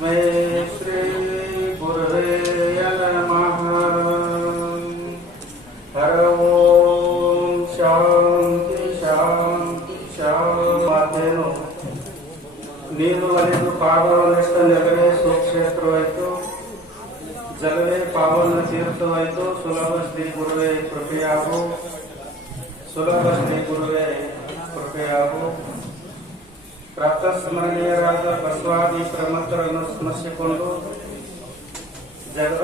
तस्मै श्री गुरुवे नमः। हर ओम शांति शांति ಶಾಂತಿನು ನೀರು ಹರಿದು ಪಾವನವೆಷ್ಟು ನೆಲವೇ ಸುಕ್ಷೇತ್ರವಾಯಿತು, ಜಲವೇ ಪಾವನ ತೀರ್ಥವಾಯಿತು. ಸುಲಭ ಶ್ರೀ ಗುರುವೇ ಕೃಪೆಯಾಗು, ಸುಲಭ ಶ್ರೀ ಗುರುವೇ ಕೃಪೆಯಾಗು. ಪ್ರಾಪ್ತ ಸ್ಮರಣೀಯರಾದ ಬಸವಾದಿ ಪ್ರಮುಖರನ್ನು ಸ್ಮರಿಸಿಕೊಂಡು ಜಗ